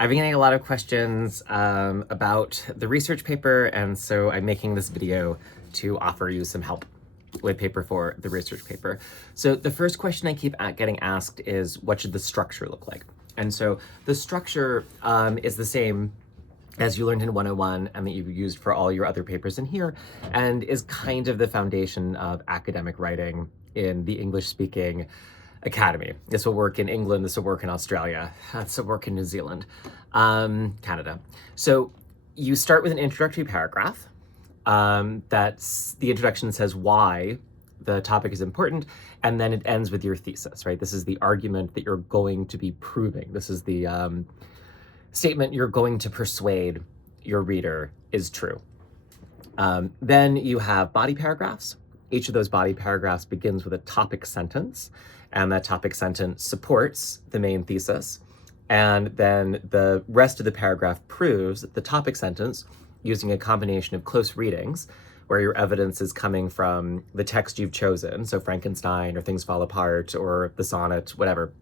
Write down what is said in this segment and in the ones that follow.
I've been getting a lot of questions about the research paper, and so I'm making this video to offer you some help with paper 4, the research paper. So the first question I keep getting asked is, what should the structure look like? And so the structure is the same as you learned in 101 and that you've used for all your other papers in here, and is kind of the foundation of academic writing in the English-speaking academy. This will work in England, this will work in Australia, this will work in New Zealand, Canada. So you start with an introductory paragraph. That's the introduction says why the topic is important, and then it ends with your thesis, right? This is the argument that you're going to be proving. This is the statement you're going to persuade your reader is true. Then you have body paragraphs. Each of those body paragraphs begins with a topic sentence, and that topic sentence supports the main thesis. And then the rest of the paragraph proves that the topic sentence, using a combination of close readings, where your evidence is coming from the text you've chosen, so Frankenstein or Things Fall Apart or the sonnet, whatever.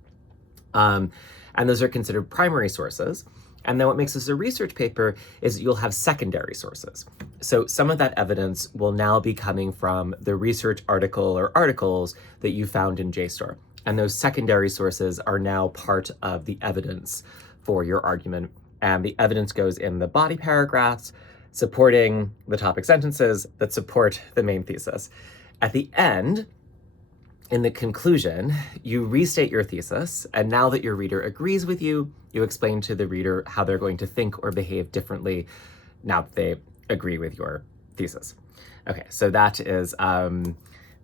And those are considered primary sources. And then what makes this a research paper is that you'll have secondary sources. So some of that evidence will now be coming from the research article or articles that you found in JSTOR. And those secondary sources are now part of the evidence for your argument. And the evidence goes in the body paragraphs, supporting the topic sentences that support the main thesis. At the end, in the conclusion, you restate your thesis, and now that your reader agrees with you, you explain to the reader how they're going to think or behave differently now that they agree with your thesis. Okay, so that is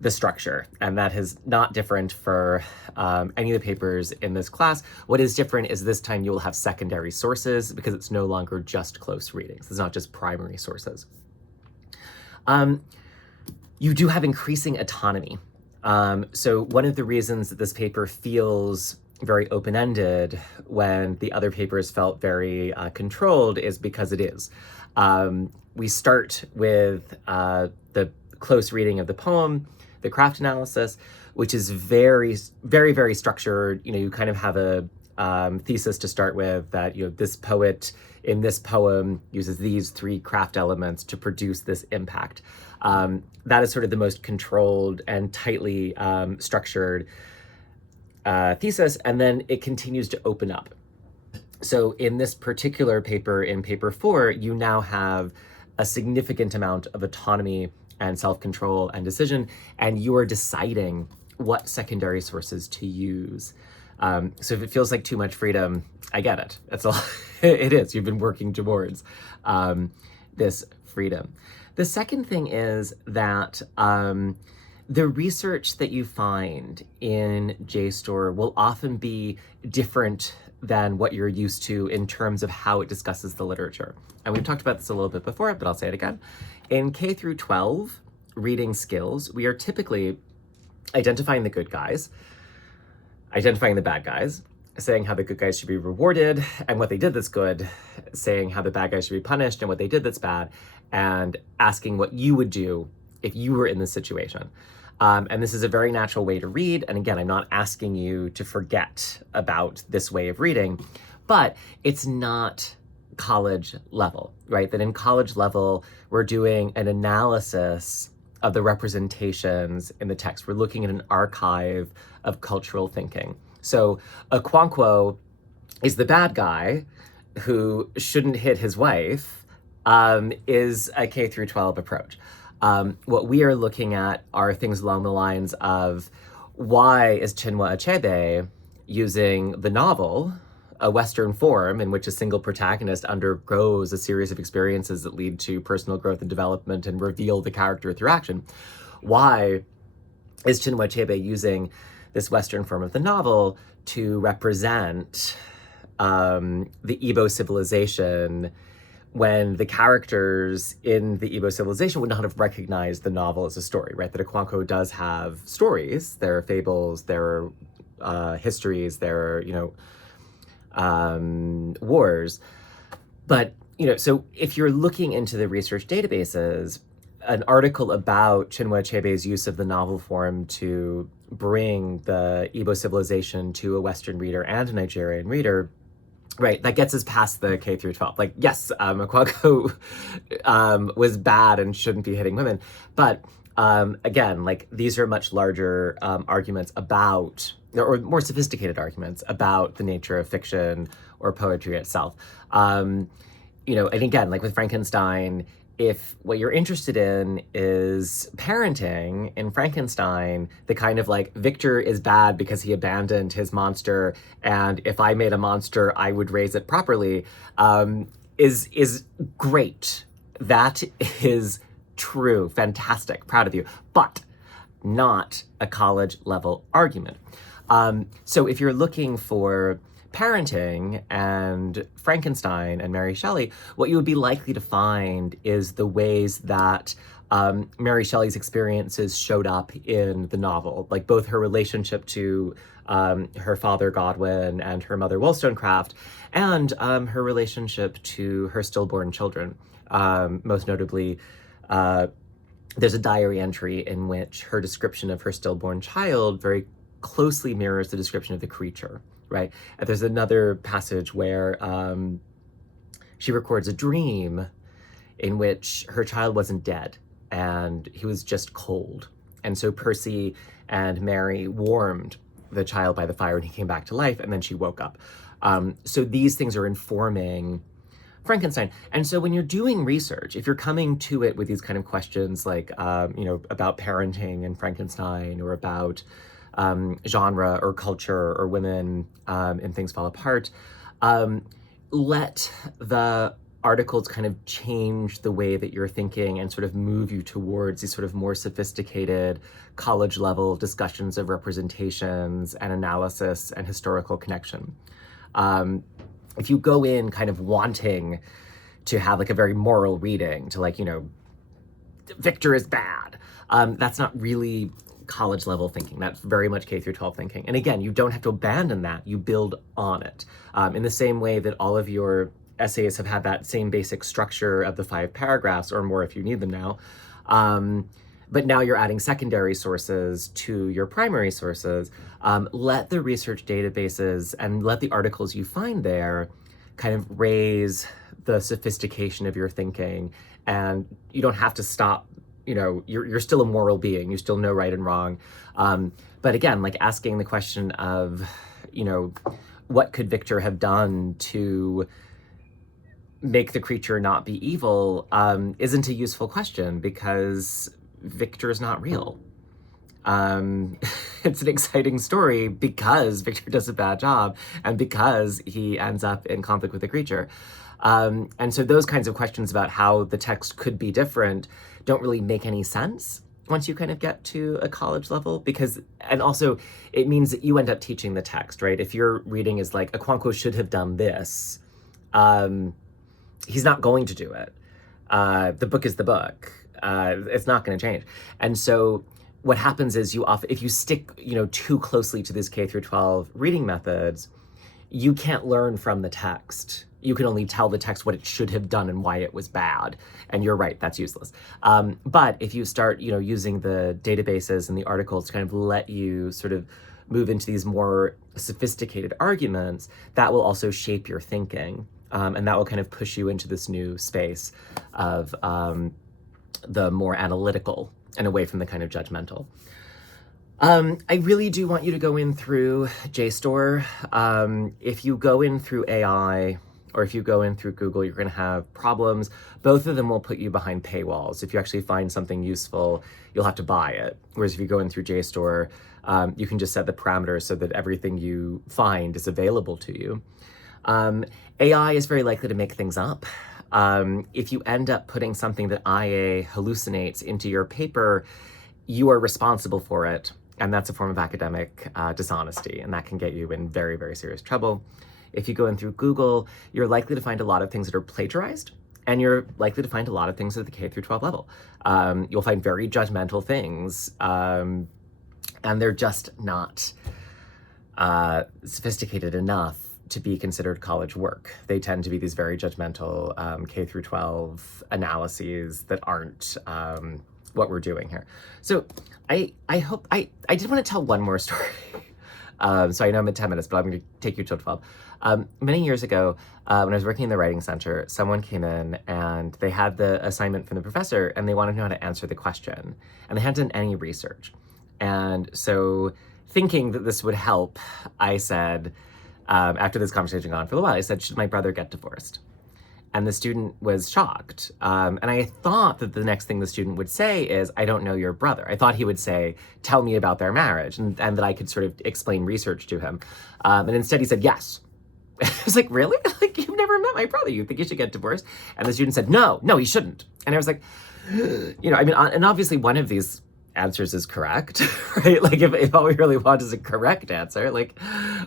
the structure, and that is not different for any of the papers in this class. What is different is this time you will have secondary sources because it's no longer just close readings. It's not just primary sources. You do have increasing autonomy. So one of the reasons that this paper feels very open-ended when the other papers felt very controlled is because it is. We start with the close reading of the poem, the craft analysis, which is very, very, very structured. You know, you kind of have a thesis to start with that, you know, this poet in this poem uses these 3 craft elements to produce this impact. That is sort of the most controlled and tightly structured thesis, and then it continues to open up. So in this particular paper, in paper 4, you now have a significant amount of autonomy and self-control and decision, and you are deciding what secondary sources to use. So if it feels like too much freedom, I get it. That's all. It is. You've been working towards this freedom. The second thing is that the research that you find in JSTOR will often be different than what you're used to in terms of how it discusses the literature. And we've talked about this a little bit before, but I'll say it again. In K through 12 reading skills, we are typically identifying the good guys, identifying the bad guys, saying how the good guys should be rewarded and what they did that's good, saying how the bad guys should be punished and what they did that's bad, and asking what you would do if you were in this situation. And this is a very natural way to read. And again, I'm not asking you to forget about this way of reading, but it's not college level, right? That in college level, we're doing an analysis of the representations in the text. We're looking at an archive of cultural thinking. So Okonkwo is the bad guy who shouldn't hit his wife, is a K through 12 approach. What we are looking at are things along the lines of, why is Chinua Achebe using the novel, a Western form in which a single protagonist undergoes a series of experiences that lead to personal growth and development and reveal the character through action? Why is Chinua Achebe using this Western form of the novel to represent the Igbo civilization when the characters in the Igbo civilization would not have recognized the novel as a story, right? That Okonkwo does have stories, there are fables, there are histories, there are, you know, wars. But, you know, so if you're looking into the research databases, an article about Chinua Achebe's use of the novel form to bring the Igbo civilization to a Western reader and a Nigerian reader Right, that gets us past the K through 12. Like, yes, Aquaco was bad and shouldn't be hitting women, but again, like these are much larger arguments about, or more sophisticated arguments about the nature of fiction or poetry itself. And again, like with Frankenstein, if what you're interested in is parenting in Frankenstein, the kind of like Victor is bad because he abandoned his monster, and if I made a monster, I would raise it properly, is great. That is true, fantastic, proud of you, but not a college level argument. So if you're looking for parenting and Frankenstein and Mary Shelley, what you would be likely to find is the ways that Mary Shelley's experiences showed up in the novel, like both her relationship to her father Godwin and her mother Wollstonecraft, and her relationship to her stillborn children. Most notably, there's a diary entry in which her description of her stillborn child very closely mirrors the description of the creature, right? And there's another passage where she records a dream in which her child wasn't dead and he was just cold. And so Percy and Mary warmed the child by the fire and he came back to life, and then she woke up. So these things are informing Frankenstein. And so when you're doing research, if you're coming to it with these kind of questions like, about parenting and Frankenstein, or about genre or culture or women and things fall apart, let the articles kind of change the way that you're thinking and sort of move you towards these sort of more sophisticated college level discussions of representations and analysis and historical connection. If you go in kind of wanting to have like a very moral reading to like, Victor is bad, that's not really college level thinking. That's very much K through 12 thinking. And again, you don't have to abandon that. You build on it. In the same way that all of your essays have had that same basic structure of the 5 paragraphs or more if you need them now. But now you're adding secondary sources to your primary sources. Let the research databases and let the articles you find there kind of raise the sophistication of your thinking. And you don't have to stop. You're still a moral being. You still know right and wrong. But again, like asking the question of, what could Victor have done to make the creature not be evil, isn't a useful question because Victor is not real. It's an exciting story because Victor does a bad job and because he ends up in conflict with the creature. And so those kinds of questions about how the text could be different don't really make any sense once you kind of get to a college level, and also it means that you end up teaching the text, right? If your reading is like, Okonkwo should have done this, he's not going to do it. The book is the book. It's not going to change. And so what happens is if you stick, too closely to these K through 12 reading methods, you can't learn from the text. You can only tell the text what it should have done and why it was bad. And you're right, that's useless. But if you start, using the databases and the articles to kind of let you sort of move into these more sophisticated arguments, that will also shape your thinking. And that will kind of push you into this new space of the more analytical and away from the kind of judgmental. I really do want you to go in through JSTOR. If you go in through AI or if you go in through Google, you're going to have problems. Both of them will put you behind paywalls. If you actually find something useful, you'll have to buy it. Whereas if you go in through JSTOR, you can just set the parameters so that everything you find is available to you. AI is very likely to make things up. If you end up putting something that IA hallucinates into your paper, you are responsible for it. And that's a form of academic dishonesty, and that can get you in very, very serious trouble. If you go in through Google, you're likely to find a lot of things that are plagiarized, and you're likely to find a lot of things at the K through 12 level. You'll find very judgmental things, and they're just not sophisticated enough to be considered college work. They tend to be these very judgmental K through 12 analyses that aren't what we're doing here. So I hope, I did want to tell one more story. So I know I'm at 10 minutes, but I'm going to take you till 12. Many years ago, when I was working in the Writing Center, someone came in and they had the assignment from the professor and they wanted to know how to answer the question. And they hadn't done any research. And so, thinking that this would help, I said, after this conversation had gone for a while, I said, should my brother get divorced? And the student was shocked. And I thought that the next thing the student would say is, I don't know your brother. I thought he would say, tell me about their marriage, and that I could sort of explain research to him. And instead he said, yes. I was like, really? Like, you've never met my brother. You think he should get divorced? And the student said, no, he shouldn't. And I was like, and obviously one of these answers is correct, right? Like if all we really want is a correct answer, like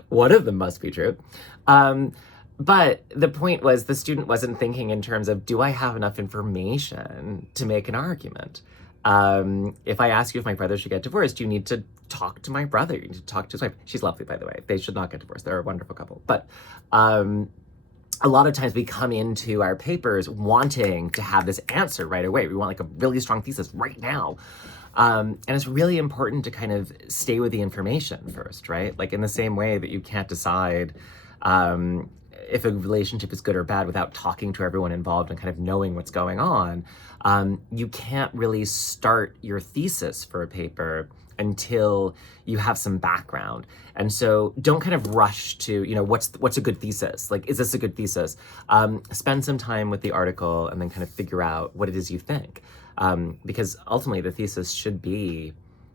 one of them must be true. But the point was the student wasn't thinking in terms of, do I have enough information to make an argument? If I ask you if my brother should get divorced, you need to talk to my brother. You need to talk to his wife. She's lovely, by the way. They should not get divorced. They're a wonderful couple. But a lot of times we come into our papers wanting to have this answer right away. We want like a really strong thesis right now. And it's really important to kind of stay with the information first, right? Like in the same way that you can't decide if a relationship is good or bad without talking to everyone involved and kind of knowing what's going on, you can't really start your thesis for a paper until you have some background. And so don't kind of rush to, what's a good thesis? Like, is this a good thesis? Spend some time with the article and then kind of figure out what it is you think. Because ultimately the thesis should be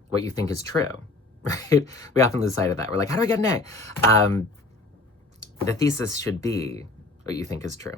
what you think is true, right? We often lose sight of that. We're like, how do I get an A? The thesis should be what you think is true.